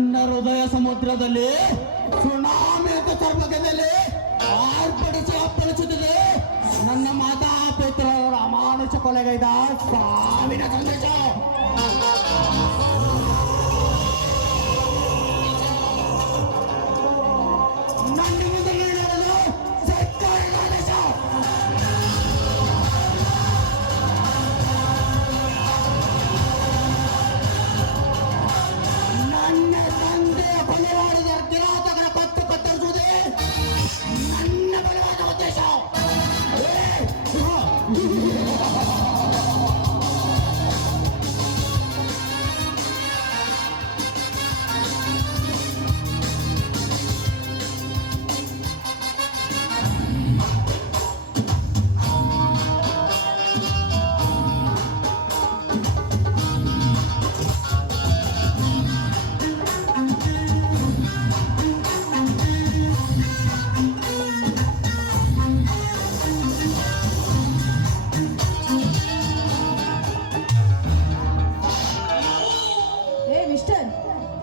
ನನ್ನ ಹೃದಯ ಸಮುದ್ರದಲ್ಲಿ ಸುನಾಮಿ ಅಂತ ಸರ್ವಕದಲ್ಲಿ ಆರ್ಪಡಿಸಿ ಅಪ್ಪಳಿಸುತ್ತದೆ ನನ್ನ ಮಾತಾ ಪುತ್ರ ರಾಮಾನುಜ ಕೊಲೆಗೈದ ಸಾವಿನ ಸಂದೇಶ. ನನ್ನ ಮುಂದೆ ನೀಡುವುದು ಸರ್ಕಾರದ ಆದೇಶ. ನನ್ನ ತಂದೆಯ ಕೊಲೆ ಮಾಡಿದ ಕಿರಾತಕರ ಕತ್ತು ಕತ್ತರಿಸುವುದೇ ನನ್ನ ಬಲವಾದ ಉದ್ದೇಶ.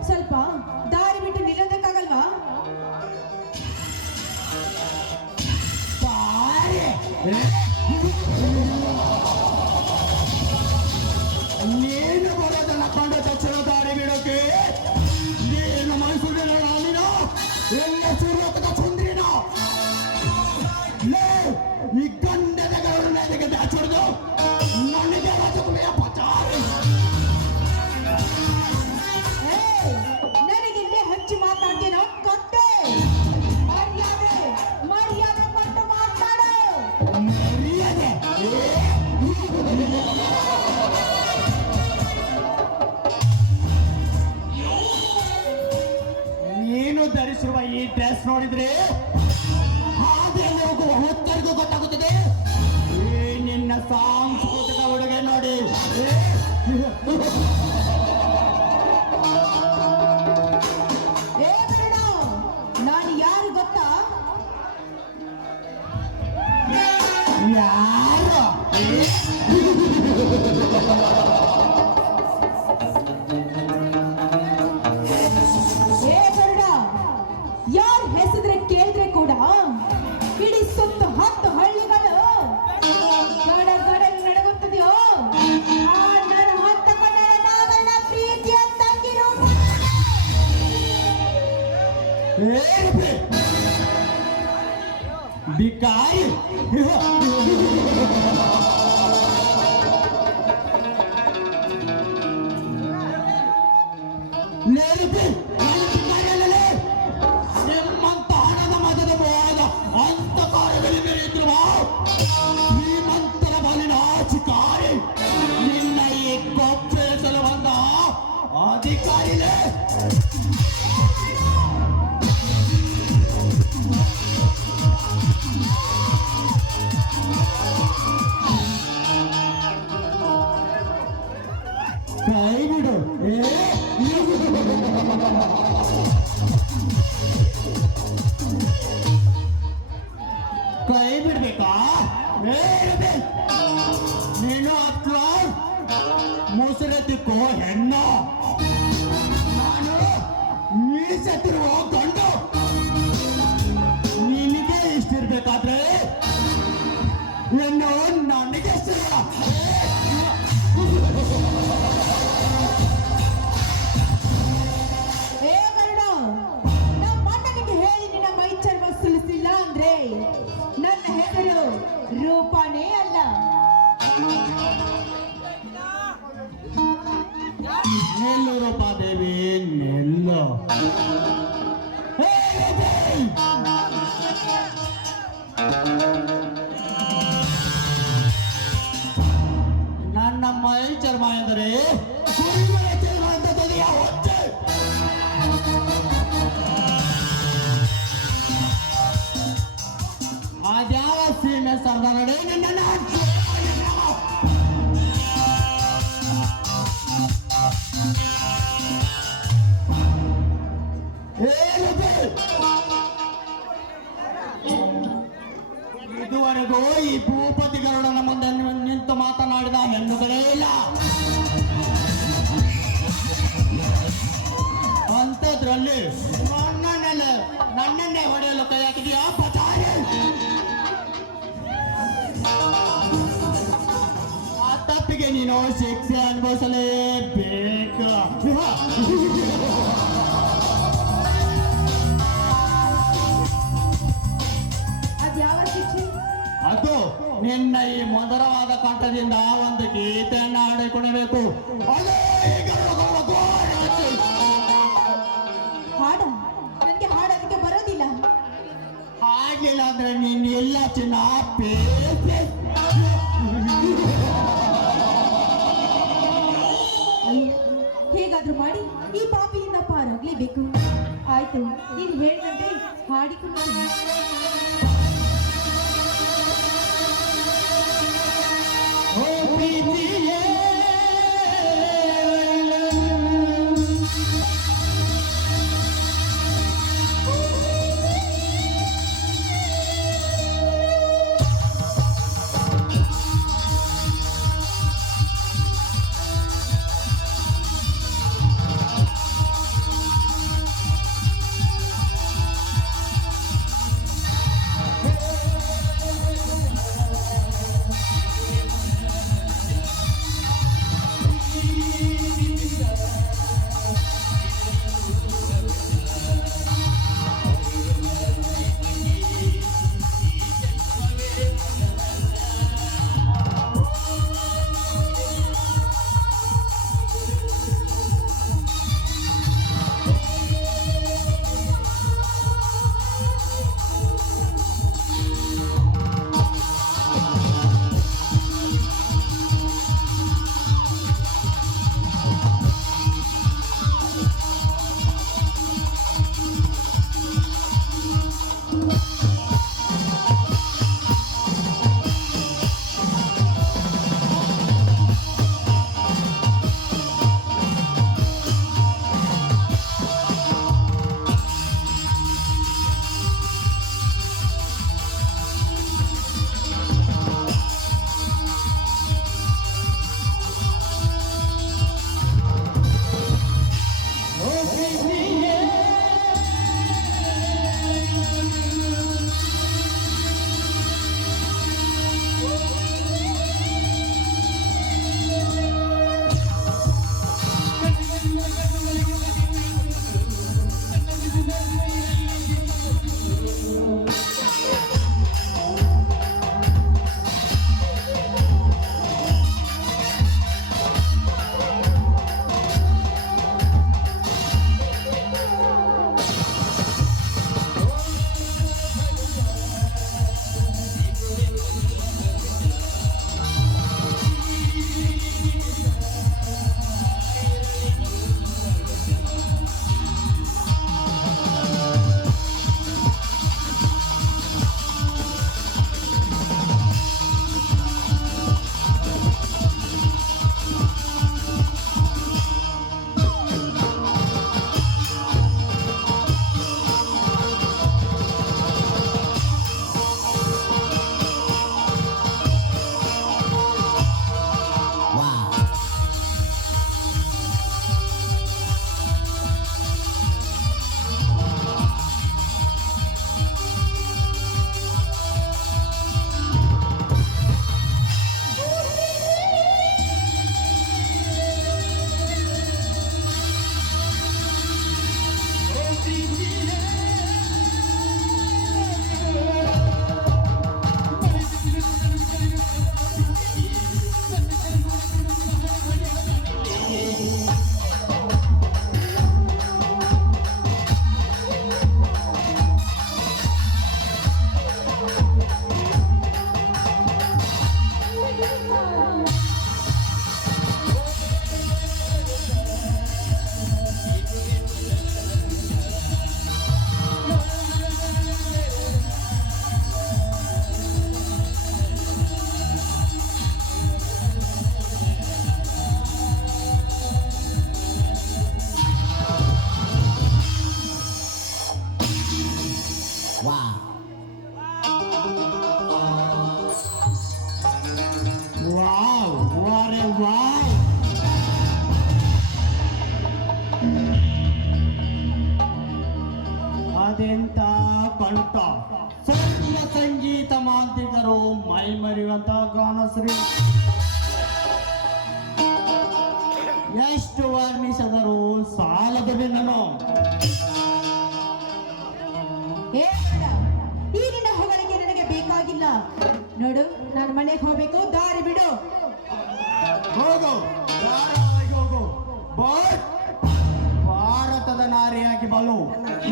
ಸ್ವಲ್ಪ ದಾರಿ ಬಿಟ್ಟು ನಿಲ್ಲೋದಕ್ಕಾಗಲ್ವಾ? ನೀನು ಬರೋದನ್ನ ಕಂಡ ತಕ್ಷಣ ದಾರಿ ಬಿಡೋಕೆ ನೀನು ಮೈಸೂರಿನ ನಾನಿನ ಎಲ್ಲ ಸೂರ್ಯೋಕದ ಸುಂದ್ರಿನ ಈ ಗಂಡದಗಳನ್ನು ಅದಕ್ಕೆ ದಾಚೊಡೆದು ನನಗೆ ರಾಜಕುಮೆಯ ಪಚಾರಿ. ನನಗಿಲ್ಲೇ ಹಚ್ಚಿ ಮಾತಾಡ್ತೀನೋ ಕೊಟ್ಟೆ ಮರ್ಯಾದೆ ಮರ್ಯಾದೆ ಕೊಟ್ಟು ಮಾತಾಡು. ಮರ್ಯಾದೆ ನೀನು ಧರಿಸಿರುವ ಈ ಡ್ರೆಸ್ ನೋಡಿದ್ರೆ ಹಾದಿಯಲ್ಲಿ ಹೋಗುವ ಹೊತ್ತರಿಗೂ ಗೊತ್ತಾಗುತ್ತದೆ ಈ ನಿನ್ನ ಸಾಂಸ್ಕೃತಿಕ ಉಡುಗೆ ನೋಡಿ. ನಾನು ಯಾರು ಗೊತ್ತಾ? ಯಾರು? ಯಾರ ಹೆಸದ್ರೆ ಕೇಳಿದ್ರೆ ಕೂಡ ಇಡೀ ಸುತ್ತ 10 ಹಳ್ಳಿಗಳು ನಡಗುತ್ತದೆಯೋ ನನ್ನ ಹತ್ತ ಕನ್ನಡ ನಾವೆಲ್ಲ ಪ್ರೀತಿಯ ತಂಗಿರು. ಬಿಕಾರಿ ನಿಮ್ಮಂತ ಹಣದ ಮದದ ಮೋಹದ ಅಂತಕಾರದಲ್ಲಿ ಬೆರೆಯುತ್ತಿರುವ ಶ್ರೀಮಂತರ ಬಲಿನ ಚಿಕಾರಿ ನಿನ್ನ ಈ ಕೊಪ್ಪಳಿಸಲು ಬಂದ ಅಧಿಕಾರಿಲೇ. ಕೈ ಬಿಡು. ಕೈ ಬಿಡ್ಬೇಕಾ? ನೀನು ಹತ್ರ ಮುಸುರೆತ್ತಿಕ್ಕೋ ಹೆಣ್ಣು, ನಾನು ಮೀಸೆತ್ತಿರುವ ಗಂಡು. ನಿನಗೆ ಇಷ್ಟಿರ್ಬೇಕಾದ್ರೆ ಇನ್ನು ನನಗೆ ಇಷ್ಟಿಲ್ಲ. ನಮ್ಮ ಅಣ್ಣನಿಗೆ ಹೇಳಿ ನಿನ್ನ ಮೈ ಚರ್ಮ ಸುಲಿಸಿಲ್ಲ ಅಂದ್ರೆ ನನ್ನ ಹೆಸರು ರೂಪಾನೇ ಅಲ್ಲ. ನಿಲ್ಲು ರೂಪಾದೇವಿ ನಿಲ್ಲು. ನನ್ನ ಮೈ ಚರ್ಮ ಎಂದರೆ ಕುರಿಮಳೆ ಚರ್ಮ ಅಂತ ತಿಳಿಯ ಹೊತ್ತೆ. ಅದ್ಯಾವ ಸೀಮೆ ಸರ್ದಾರಡೆ ನನ್ನ ಇದುವರೆಗೂ ಈ ಭೂಪತಿ ಗರುಡನ ಮುಂದೆ ನಿಂತು ಮಾತನಾಡಿದ ಹೆಣ್ಣುಗಳೇ ಇಲ್ಲ ಅಂತ ಅಂಥದ್ರಲ್ಲಿ ನನ್ನನ್ನೇ ಹೊಡೆಯಲು ಕೈ ಹಾಕಿದೀಯಾ ಪಚಾರಿ? ಆ ತಪ್ಪಿಗೆ ನೀನು ಶಿಕ್ಷೆ ಅನುಭವಿಸಲೇಬೇಕು. ಅದ್ಯಾವ ಶಿಕ್ಷೆ? ಅದು ನಿನ್ನ ಈ ಮಧುರವಾದ ಕಂಠದಿಂದ ಒಂದು ಗೀತೆಯನ್ನು ಹಾಡಿಕೊಳ್ಳಬೇಕು. ಅದೇ ಈಗ ಹಾಡ ನನಗೆ ಹಾಡೋದಕ್ಕೆ ಬರೋದಿಲ್ಲ. ಹಾಡ್ಲಿಲ್ಲ ಅಂದ್ರೆ ನೀನ್ ಎಲ್ಲ ಚಿನ್ನ ಪೇಸೆ. ಹೇಗಾದ್ರೂ ಮಾಡಿ ಈ ಪಾಪಿಯಿಂದ ಪಾರಾಗ್ಲೇಬೇಕು. ಆಯ್ತು, ನೀನು ಹೇಳಿದಂತೆ ಹಾಡಿಕೊಂಡು ಓ ಪ್ರೀತಿಯೇ ಮೈ ಮರಿಯುವಂತ ಕಾಣಸ್ರಿ. ಎಷ್ಟು ವರ್ಣಿಸಿದರು ಸಾಲದ ನಾನು. ಏ ಬೇಡ, ಈ ನಿನ್ನ ಹೊಗಳಿಕೆ ನನಗೆ ಬೇಕಾಗಿಲ್ಲ. ನೋಡು, ನಾನು ಮನೆಗೆ ಹೋಗ್ಬೇಕು, ದಾರಿ ಬಿಡು. ಹೋಗು, ಧಾರಾಳವಾಗಿ ಹೋಗು. ಬಟ್ ಭಾರತದ ನಾರಿಯಾಗಿ ಬಲು.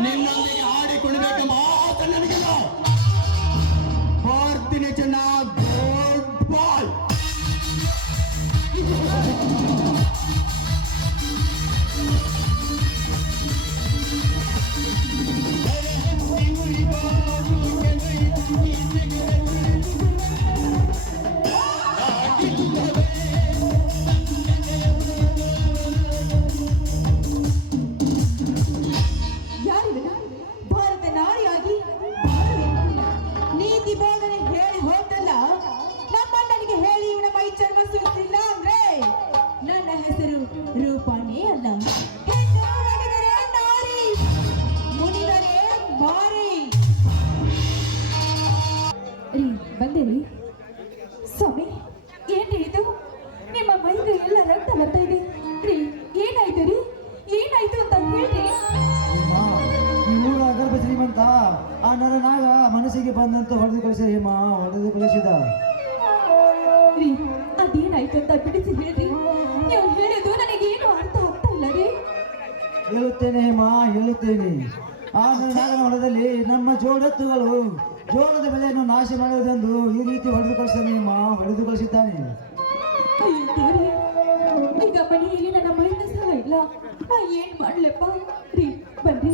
ನಿನ್ನೊಂದಿಗೆ ಆಡಿ ಕುಣಿಬೇಕು ಮಾತ್ರ ನನಗಿಲ್ಲ. ಬರ್ತೀನಿ ಚೆನ್ನ. ಗುಡ್ ಬಾಯ್. ಯಾರಿವನ ಭಾರತ ನಾರಿಯಾಗಿ ನೀತಿ ಬೋಧನೆ ಹೇಳಿ ಹೋದಲ್ಲ. ನಮ್ಮಣ್ಣನಿಗೆ ಹೇಳಿ ಇವನ ಮೈ ಚರ್ಮ ಸುತ್ತಿಲ್ಲ ಅಂದ್ರೆ ನನ್ನ ಹೆಸರು ರೂಪಾನೇ ಅಲ್ಲ. ಹೆಣ್ಣು ನಡೆದರೆ ನಾರಿ, ಮುನಿದರೆ ಮಾರಿ. ಬಂದೇರಿ ಸ್ವಾಮಿ, ಏನ್ರಿ ಇದು? ನಿಮ್ಮ ಮೈಗೆ ಎಲ್ಲ ರಕ್ತ ಬರ್ತಾ ಇದೆ ರೀ. ಏನಾಯ್ತು ರೀ? ಏನಾಯ್ತು ಅಂತ ಹೇಳ್ರಿ. ಇವರು ಅಗರ್ಭ ಶ್ರೀಮಂತ ಆ ನರನಾಗ ಮನಸ್ಸಿಗೆ ಬಂದಂತ ಹೊಡೆದು ಕಳಿಸಿದ ಹೇಮ, ಹೊಡೆದು ಕಳಿಸಿದ. ರೀ, ಅದೇನಾಯ್ತು ಅಂತ ಬಿಡಿಸಿ ಹೇಳ್ರಿ. ನೀವು ಹೇಳಿದ್ದು ನನಗೇನು ಅರ್ಥ ಆಗ್ತಾ ಇಲ್ಲ ರೀ. ಹೇಳುತ್ತೇನೆ ಹೇಮ, ಹೇಳುತ್ತೇನೆ. ಆ ನರನಾಗನ ಹೊಲದಲ್ಲಿ ನಮ್ಮ ಜೋಡತ್ತುಗಳು ಜೋಳದ ಬೆಳೆಯನ್ನು ನಾಶ ಮಾಡುವುದೆಂದು ಈ ರೀತಿ ಹೊಡೆದು ಕಳಿಸಿದ್ದಾನೆ ಹೇಮ, ಹೊಡೆದು ಕಳಿಸಿದ್ದಾನೆ. ಅಯ್ಯೋ ದೇವ್ರೇ, ಈಗ ಮನೆಯಲ್ಲಿ ನನ್ನ ಮೈನ ಸಹ ಇಲ್ಲ. ನಾ ಏನ್ ಮಾಡ್ಲಪ್ಪ ರೀ? ಬನ್ರಿ,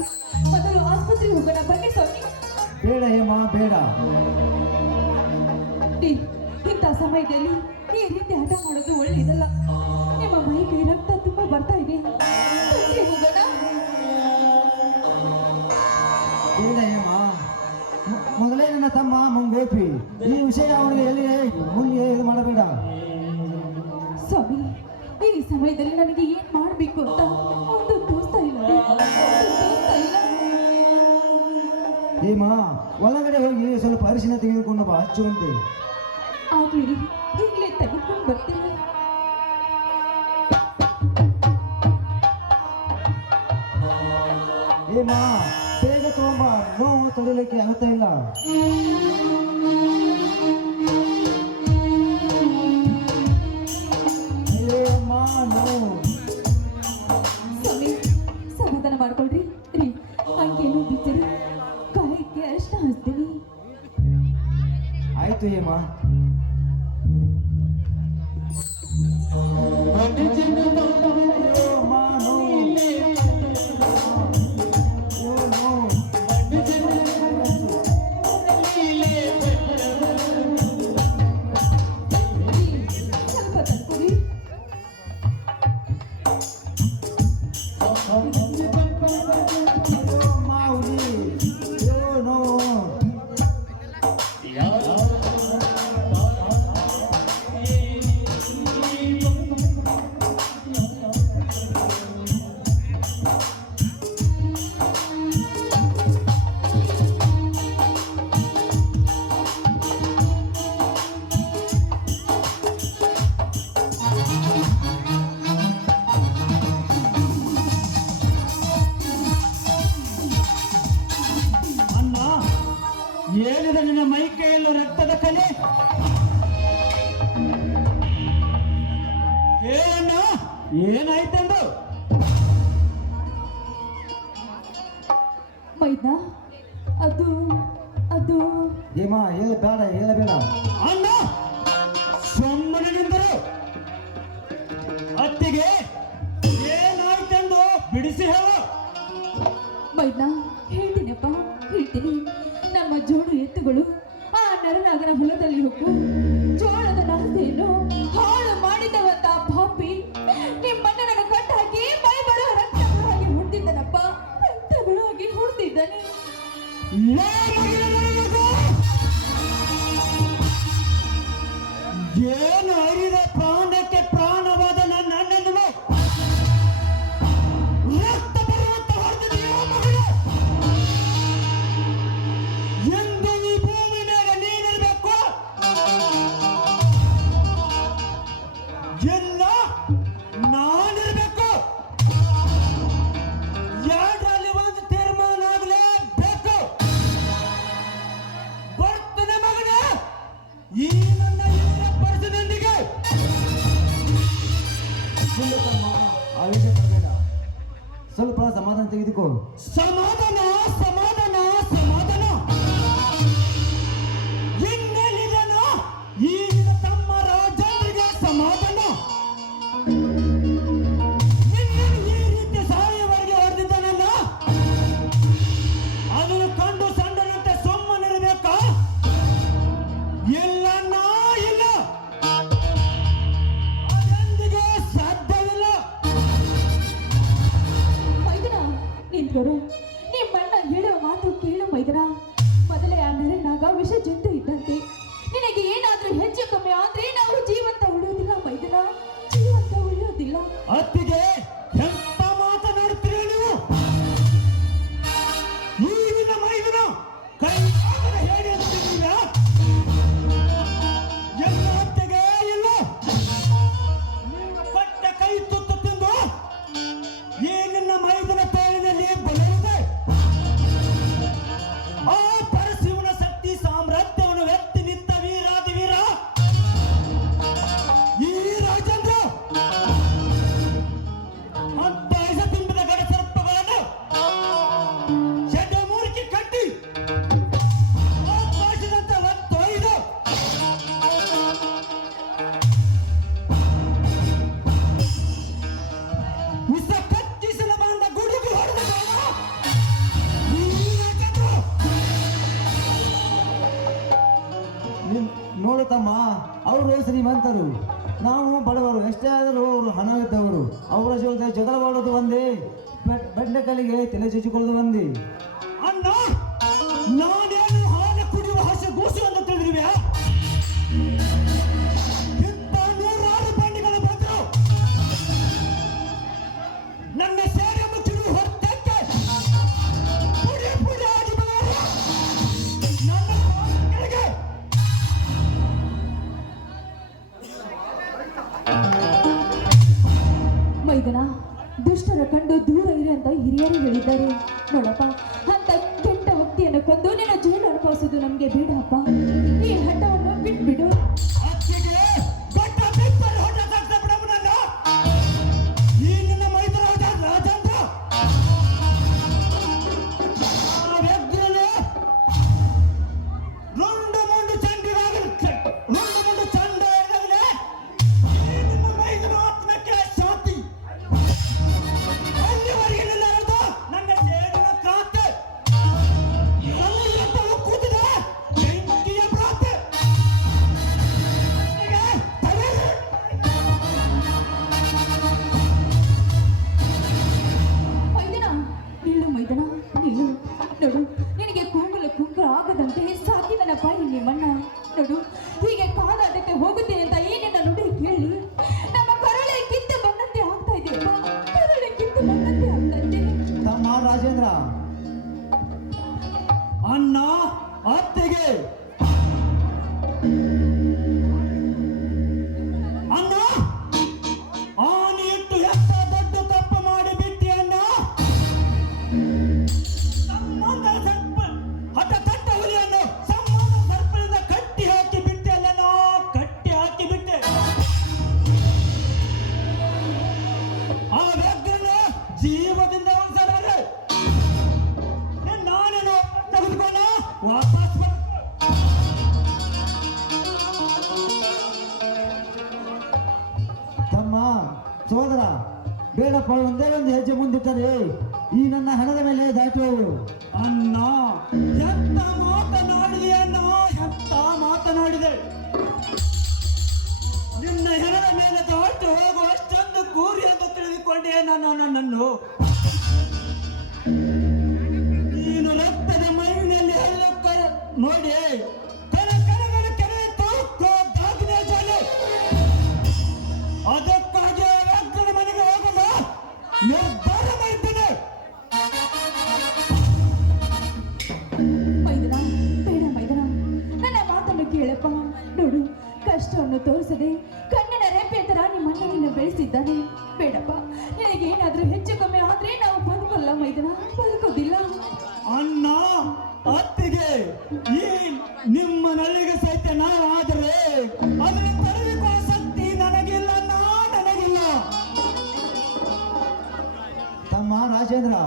ಮೊದಲು ಆಸ್ಪತ್ರೆಗೆ ಹೋಗೋಣ. ಬನ್ನಿ ಸ್ವಾಮಿ. ಬೇಡ ಹೇಮ, ಬೇಡ. ರೀ, ಇಂಥ ಸಮಯದಲ್ಲಿ ಈ ರೀತಿ ಹಠ ಮಾಡೋದು ಒಳ್ಳೆಯದಲ್ಲ. ನಿಮ್ಮ ಮೈಗೆ ರಕ್ತ ತುಂಬಾ ಬರ್ತಾ ಇದೆ. ಬನ್ರಿ, ಹೋಗೋಣ. ಬೇಡ ಹೇಮ. ಮೊದಲೇ ನನ್ನ ತಮ್ಮ ಮುಂಗೋಪಿ. ಈ ವಿಷಯ ಅವನಿಗೆ ಎಲ್ಲಿ ಮುಂದೆ ಇದು ಮಾಡಬೇಡ. ಸ್ವಾಮಿ, ಈ ಸಮಯದಲ್ಲಿ ನನಗೆ ಏನ್ ಮಾಡ್ಬೇಕು ಅಂತ ಒಂದು ತೋರಿಸ್ತಾ ಇಲ್ಲ ರೀ. ಒಂದು ತೋರಿಸ್ತಾ ಇಲ್ಲ. ಹೇಮ, ಒಳಗಡೆ ಹೋಗಿ ಸ್ವಲ್ಪ ಅರಿಶಿನ ತೆಗೆದುಕೊಂಡು ಬಾ, ಹಚ್ಚುವಂತೆ. ಆಗ್ಲಿ ರೀ, ಈಗಲೇ ತೆಗೆದುಕೊಂಡು ಬರ್ತೀನಿ. ಹೇಮ, ಬೇಗ ತಗೊಂಬ, ನೋವು ತಡೆಯಲಿಕ್ಕೆ ಆಗ್ತಾ ಇಲ್ಲ. ಹೇಮ, ನೋವು. ಸ್ವಾಮಿ, ಸಮಾಧಾನ ಮಾಡ್ಕೊಳ್ರಿ ರೀ. ಹಂಗೇನು ಬಿದ್ದಿರಿ, ಕಾಯಕ್ಕೆ ಅಷ್ಟ ಹಚ್ತೀನಿ. ಆಯ್ತು ಹೇಮ. ಸ್ವಲ್ಪ ತಡ್ಕೊರಿ. ಏನಿದೆ ನಿನ್ನ ಮೈ ಕೈಯಲ್ಲ ರಕ್ತದ ಕಲೆ? ಹೇಳಣ್ಣ, ಏನಾಯ್ತೆಂದು? ಮೈದ, ಅದು ಅದು ಹೇಮ, ಹೇಳಬೇಡ, ಹೇಳಬೇಡ. ಅಣ್ಣ, ಸುಮ್ಮನೆ ನಿಂದರು. ಅತ್ತಿಗೆ ಏನಾಯ್ತೆಂದು ಬಿಡಿಸಿ ಹೇಳು. ಮೈದ, ಹೇಳ್ತೀನಪ್ಪ, ಹೇಳ್ತೀನಿ. ನಮ್ಮ ಜೋಡು ಎತ್ತುಗಳು ಆ ನರನಾಗನ ಹೊಲದಲ್ಲಿ ಹೋಗು ಜೋಳದ ನಾಸ್ತಿಯನ್ನು ಹಾಳು ಮಾಡಿದವಂತ ಪಾಪಿ ನಿಮ್ಮಣ್ಣನನ್ನು ಕಟ್ಟ ಹಾಕಿ ಮೈ ಬರೋ ರಕ್ತ ಬರೋ ಹಾಗೆ ಹೊಡ್ತಿದ್ದಾನಪ್ಪ. ರಕ್ತ ಬರೋ ಹಾಗೆ ಹೊಡ್ತಿದ್ದಾನೆ. ಏನು ಅರಿದ ಪ್ರಾಣಕ್ಕೆ ಪ್ರಾಣವಾದ ನನ್ನ ಅಣ್ಣನನ್ನು ರಕ್ತ ಬರುವಂತ ಹೊಡೆದಿದೆಯೋ ಮಗಳು? ಎಂದು ಈ ಭೂಮಿ ಮೇಲೆ ನೀನಿರ್ಬೇಕು. ಇಲ್ಲ ತಮ್ಮ, ಆವೇಶ ಪಡಬೇಡ. ಸ್ವಲ್ಪ ಸಮಾಧಾನ ತೆಗೆದುಕೋ. ಸಮಾಧಾನ ಸಮಾಧಾನ ಸಮಾಧಾನ ಇನ್ನೆಲ್ಲಿದನ ಈಗಿನ ತಮ್ಮ ರಾಜರಿಗೆ ಸಮಾಧಾನ. ನಿನ್ನನ್ನು ಈ ರೀತಿ ಸಾಯವರೆಗೆ ಹೊಡೆದಿದ್ದಾನಲ್ಲ, ಅದನ್ನು ಕಂಡು ಸಂಡನಂತೆ ಸುಮ್ಮನಿರಬೇಕಾ? ಇಲ್ಲ ನಾ ಇಲ್ಲ, ಅದೆಂದಿಗೆ ಸಾಧ್ಯವಿಲ್ಲ. ಮೈದನ ನಿಂತ್ಕೊರು. ನಿಮ್ಮಣ್ಣ ಹೇಳುವ ಮಾತು ಕೇಳು ಮೈದನ. ಮೊದಲೇ ಆ ನರನಾಗ ವಿಷ ಜಂತು ಇದ್ದಂತೆ. ನಿನಗೆ ಏನಾದ್ರೂ ಹೆಚ್ಚು ಕಮ್ಮಿ ಆದ್ರೆ ನಾವು ಜೀವಂತ ಉಳಿಯೋದಿಲ್ಲ ಮೈದನ, ಜೀವಂತ ಉಳಿಯೋದಿಲ್ಲ. ಅತ್ತಿಗೆ ಎಂತ ಮಾತನಾಡುತ್ತೀರಿ ನೀವು? ಈಗಿನ ಮೈದನ ಕೈ ಹೇಗೆ ಅಂತೀರಾ? ಎಲ್ಲ ಅತ್ತಿಗೆ ಇಲ್ಲ, ನೀವು ಕೊಟ್ಟ ಕೈ ತುತ್ತು ತಿಂದು ಈ ನಿನ್ನ ಮೈದನ ತೋಳಿನಲ್ಲಿ ಬಲವಿದೆ. ಆ ಪರಶಿವನ ಶಕ್ತಿ ಸಾಮ್ರಾಜ್ಯವನ್ನು ಎತ್ತಿ ನಿಂತ ವೀರಾದಿ ವೀರ ಈ ರಾಜೇಂದ್ರ ಅಂತ ಹೆಸ ತುಂಬಿದ ಗಡ ಸರ್ಪಗಳನ್ನು ಮೂರ್ತಿ ಕಟ್ಟಿ ಆಕಾಶದಂತ ಒತ್ತೊಯ್ದು ವಿಷ ಕಚ್ಚಿಸಲು ಬಂದ ಗುಡುಗು ಹೊಡೆದ ಈ ರಾಜೇಂದ್ರ. ನೋಡು ತಮ್ಮ, ಅವರು ಶ್ರೀಮಂತರು, ನಾವು ಬಡವರು. ಎಷ್ಟೇ ಆದರೂ ಅವರು ಹಣ ಇದ್ದವರು. ಅವರ ಜೊತೆ ಜಗಳ ಮಾಡೋದು ಒಂದೇ, ಬೆಂಡೆಕಲ್ಲಿಗೆ ತಲೆ ಚುಚ್ಚಿಕೊಳ್ಳೋದು ಒಂದೇ. ಅಣ್ಣ, ನಾನೇನು ಹಾಲು ಕುಡಿಯುವ ಹಸೆ ಗೂಸು ಅಂತ ತಿಳಿದಿರುವೆ? ಇಂಥ ನೂರಾರು ಬಂಡಿಗಳು ಬಂದರು ನನ್ನ ಸೇರೆ ಮುಚ್ಚಿಡುವ ಹೊರತಕ್ಕೆ ಪುಡಿ ಪುಡಿ ಆಗಿ ಬಂದರು ನನ್ನ ಕೆಳಗೆ. ಮೈದನ, ದುಷ್ಟರ ಕಂಡು ದೂರ ಇರಿ ಅಂತ ಹಿರಿಯರು ಹೇಳಿದ್ದಾರೆ. ನೋಡಪ್ಪ, ಅಂತ ಕೆಟ್ಟ ವ್ಯಕ್ತಿಯನ್ನು ಕೊಂದು ನಿನ್ನ ಜೈಲು ಅನುಭವಿಸೋದು ನಮ್ಗೆ ಬೇಡಪ್ಪ. ಈ ಹಠವನ್ನು ಬಿಟ್ಬಿಡು. ಅತ್ತಿಗೆ ಗಟ್ಟ ಬಿಟ್ಟರೆ ಹೊಟ್ಟೆ ತಗ್ಸ ಬಿಡಬನಲ್ಲ. ಈ ನಿನ್ನ ಮೈದನ ರಾಜೇಂದ್ರ ಆ ವ್ಯಕ್ತಿಯಲ್ಲಿ ರುಂಡು ಮುಂಡು ಚಂಡಿಗಾಗಲಿ ರುಂಡು ಮುಂಡು ಚಂಡ ಇರಲಿ. ಈ ನಿನ್ನ ಮೈದನ ಆತ್ಮಕ್ಕೆ ಶಾಂತಿ. ಅಲ್ಲಿವರೆಗೆ ನಿಲ್ಲದು ನನ್ನ ಸೇಡಿನ ಕ್ರಾಂತಿ. ನನ್ನ ರಕ್ತವು ಕುದಿದ ಬೆಂಕಿಯ ಭ್ರಾಂತಿ. ನನಗೆ ತಲೆಗೆ ಮೈದನ, ನಿಲ್ಲು ಮೈದನ, ನಿಲ್ಲು. ನೋಡು, ನಿನಗೆ ಕೂಗಲು ಕುಗ್ಗ ಆಗದಂತೆ ಸಾಕಿದನಪ್ಪ ಈ ನಿಮ್ಮಣ್ಣ. ನೋಡು, ಹೀಗೆ ಕಾದಾಟಕ್ಕೆ ಹೋಗುತ್ತೇನೆ ಅಂತ ಏನೇನ ನುಡಿ ಕೇಳಿ ನಮ್ಮ ಕರಳೆ ಕಿತ್ತು ಬಂದಂತೆ ಆಗ್ತಾ ಇದೆಯಪ್ಪ. ಕರಳೆ ಕಿತ್ತು ಬಂದಂತೆ ಆಗ್ತಂತೆ. ತಮ್ಮ ರಾಜೇಂದ್ರ, ಅಣ್ಣ ಅತ್ತಿಗೆ ಅಣ್ಣ ಆನೆ ಇಟ್ಟು ಎತ್ತ ದೊಡ್ಡ ತಪ್ಪು ಮಾಡಿ ಬಿಟ್ಟಿ ಅಣ್ಣ. ಸಂಬಂಧ ಸರ್ಪ ಹಠ ತಟ್ಟ ಹುಲಿಯನ್ನು ಸಂಬಂಧ ಸರ್ಪದಿಂದ ಕಟ್ಟಿ ಹಾಕಿ ಬಿಟ್ಟೆ ಅಲ್ಲ, ಕಟ್ಟಿ ಹಾಕಿ ಬಿಟ್ಟೆ. ಆ ವ್ಯಕ್ತಿಯನ್ನು ಜೀವದಿಂದ ಉಳಿಸಲಾರೆ. ನಾನೇನು ತೆಗೆದುಕೊಂಡ ವಾಪಸ್ ಬಂದ. ತಮ್ಮ ಸೋದರ, ಬೇಡಪ್ಪ, ಒಂದೇ ಒಂದು ಹೆಜ್ಜೆ ಮುಂದಿಟ್ಟರೆ ಈ ನನ್ನ ಹಣದ ಮೇಲೆ ದಾಟಿ ಹೋಗು. ಅಣ್ಣ ಎಂತ ಮಾತನಾಡಿದೆ ಅಣ್ಣ, ಎಂತ ಮಾತನಾಡಿದೆ. ನಿನ್ನ ಹೆಣದ ಮೇಲೆ ದಾಟಿ ಹೋಗುವಷ್ಟೊಂದು ಕೂರಿ ಅಂತ ತಿಳಿದುಕೊಂಡೆ ನನ್ನನ್ನು. ನೀನು ರಕ್ತದ ಮೈನಲ್ಲಿ ಹರಿದ ನೋಡಿ ಕರ ಕರಗಳ ಕೆರೆ ದಾಗಿನ ಜ್ವಾಲೆ. ಅದಕ್ಕಾಗಿ ವ್ಯಕ್ತಿಯ ಮನೆಗೆ ಹೋಗಲು ನಿರ್ಧಾರ ಮಾಡಿದ್ದೇನೆ. ಮೈದನ, ಬೇಡ ಮೈದನ, ನನ್ನ ಮಾತನ್ನು ಕೇಳಪ್ಪ. ನೋಡು, ಕಷ್ಟವನ್ನು ತೋರಿಸದೆ ಕಣ್ಣಿನ ರೆಪ್ಪೆ ತರ ನಿಮ್ಮಣ್ಣ ನಿನ್ನ ಬೆಳೆಸಿದ್ದಾನೆ. ಬೇಡಪ್ಪ, ನಿನಗೆ ಏನಾದ್ರೂ ಹೆಚ್ಚು ಕಮ್ಮಿ ಆದ್ರೆ ನಾವು ಬದುಕಲ್ಲ ಮೈದನ, ಬದುಕೋದಿಲ್ಲ. ಅಣ್ಣ ಅತ್ತಿಗೆ, ಈ ನಿಮ್ಮ ನಳಿಗೆ ಸಹಿತ ನಾವು ಆದರೆ ಅದನ್ನು ತಡೆದುಕೊಳ್ಳೋ ಶಕ್ತಿ ನನಗಿಲ್ಲ, ನನಗಿಲ್ಲ. ರಾಜೇಂದ್ರ,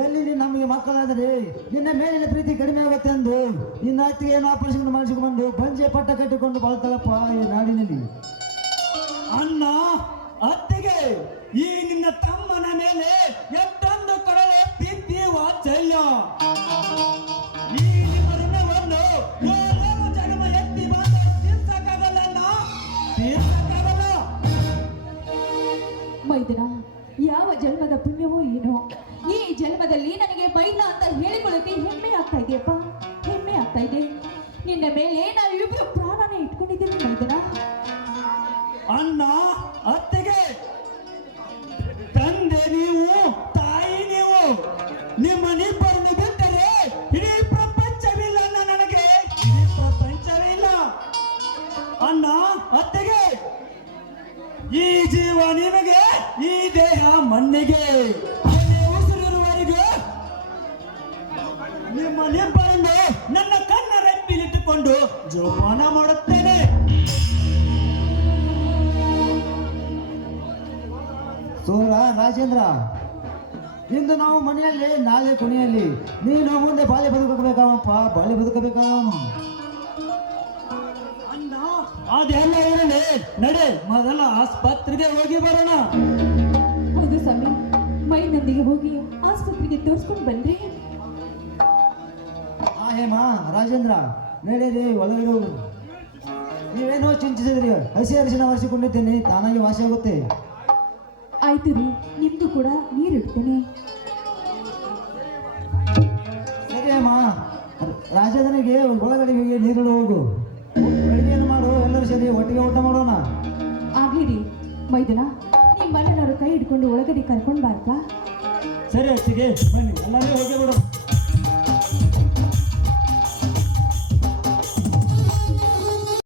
ಎಲ್ಲಿ ನೀನು ನಮಗೆ ಮಕ್ಕಳಾದರೆ ನಿನ್ನ ಮೇಲಿನ ಪ್ರೀತಿ ಕಡಿಮೆ ಆಗುತ್ತೆ ಎಂದು ನಿನ್ನ ಅತ್ತಿಗೆ ಏನು ಆಪರೇಷನ್ ಮಾಡಿಸಿಕೊಂಡು ಬಂಜೆ ಪಟ್ಟ ಕಟ್ಟಿಕೊಂಡು ಬಾಳ್ತಾಳಪ್ಪ ಈ ನಾಡಿನಲ್ಲಿ. ಅಣ್ಣ ಅತ್ತಿಗೆ ಈ ನಿನ್ನ ತಮ್ಮನ ಮೇಲೆ ಎಷ್ಟೊಂದು ಕಡಲೆ ಪ್ರೀತಿ ವಾತ್ಸಲ್ಯ. ಈ ನಿಮ್ಮ ಋಣವನ್ನು ಏಳೇಳು ಜನ್ಮ ಎತ್ತಿ ಬಂದ ತೀರ್ಸಕ್ಕಾಗಲ್ಲ ಅಣ್ಣ, ತೀರ್ಸಕ್ಕಾಗಲ್ಲ. ಮೈದನ, ಯಾವ ಜನ್ಮದ ಪುಣ್ಯವೋ ಏನೋ ಈ ಜನ್ಮದಲ್ಲಿ ನನಗೆ ಮೈದ ಅಂತ ಹೇಳಿಕೊಳ್ಳೋಕೆ ಹೆಮ್ಮೆ ಆಗ್ತಾ ಇದೆಯಪ್ಪ, ಹೆಮ್ಮೆ ಆಗ್ತಾ ಇದೆ. ನಿನ್ನ ಮೇಲೆ ನಾವಿಬ್ರು ಪ್ರಾಣನೇ ಇಟ್ಕೊಂಡಿದ್ದೀವಿ ಮೈದನ. ಅಣ್ಣ ಅತ್ತಿಗೆ, ತಂದೆ ನೀವು, ತಾಯಿ ನೀವು, ನಿಮ್ಮನ್ನಿಬ್ಬರನ್ನು ಬಿಟ್ಟರೆ ಇಡೀ ಪ್ರಪಂಚವಿಲ್ಲ ಅಣ್ಣ, ನನಗೆ ಇಡೀ ಪ್ರಪಂಚವಿಲ್ಲ. ಅಣ್ಣ ಅತ್ತಿಗೆ, ಈ ಜೀವ ನಿಮಗೆ, ಈ ದೇಹ ಮಣ್ಣಿಗೆ, ಉಸಿರಿರುವವರೆಗೂ ನಿಮ್ಮನ್ನಿಬ್ಬರನ್ನು ನನ್ನ ಕಣ್ಣ ರೆಪ್ಪಿಲಿಟ್ಟುಕೊಂಡು ಜೋಪಾನ ಮಾಡುತ್ತೇನೆ. ಸೋರ ರಾಜೇಂದ್ರ, ಇಂದು ನಾವು ಮನೆಯಲ್ಲಿ, ನಾಳೆ ಕೊನೆಯಲ್ಲಿ. ನೀನು ಮುಂದೆ ಬಾಲ್ಯ ಬದುಕಬೇಕವಪ್ಪ, ಬಾಲ್ಯ ಬದುಕಬೇಕಾದವನು. ಅಣ್ಣ ಅದೆಲ್ಲ ಇರಲಿ, ನಡೆ ಮೊದಲ ಆಸ್ಪತ್ರೆಗೆ ಹೋಗಿ ಬರೋಣ. ಹೌದು ಸ್ವಾಮಿ, ಮೈನೊಂದಿಗೆ ಹೋಗಿ ಆಸ್ಪತ್ರೆಗೆ ತೋರಿಸ್ಕೊಂಡು ಬಂದ್ರೆ. ಹೇಮ, ರಾಜೇಂದ್ರ ನಡೆಯಿರಿ, ಒಳಗಡೆ ಹೋಗು. ನೀವೇನೋ ಚಿಂತಿಸಿದ್ರಿ, ಹಸಿ ಅರಿಶಿನ ಒರೆಸಿಕೊಂಡಿದ್ದೀನಿ, ತಾನಾಗಿ ವಾಸಿ ಆಗುತ್ತೆ. ಆಯ್ತು ರೀ, ನಿಮ್ದು ಕೂಡ ನೀರಿಡ್ತೇನೆ. ಸರಿ ಹೇಮ, ರಾಜೇಂದ್ರನಿಗೆ ಒಳಗಡೆ ಹೋಗಿ ನೀರಿಡು ಹೋಗು. ಅಡುಗೆಯನ್ನು ಮಾಡು, ಎಲ್ಲರೂ ಸೇರಿ ಒಟ್ಟಿಗೆ ಊಟ ಮಾಡೋಣ. ಆಗ್ಲಿ ರೀ. ಮೈದನ, ನಿಮ್ಮ ಮನೆಯವರು ಕೈ ಹಿಡ್ಕೊಂಡು ಒಳಗಡೆ ಕರ್ಕೊಂಡು ಬಾರಪ್ಪ. ಸರಿ ಅತ್ತಿಗೆ, ಬನ್ನಿ ಎಲ್ಲರೂ ಹೋಗಿ ಬಿಡೋಣ.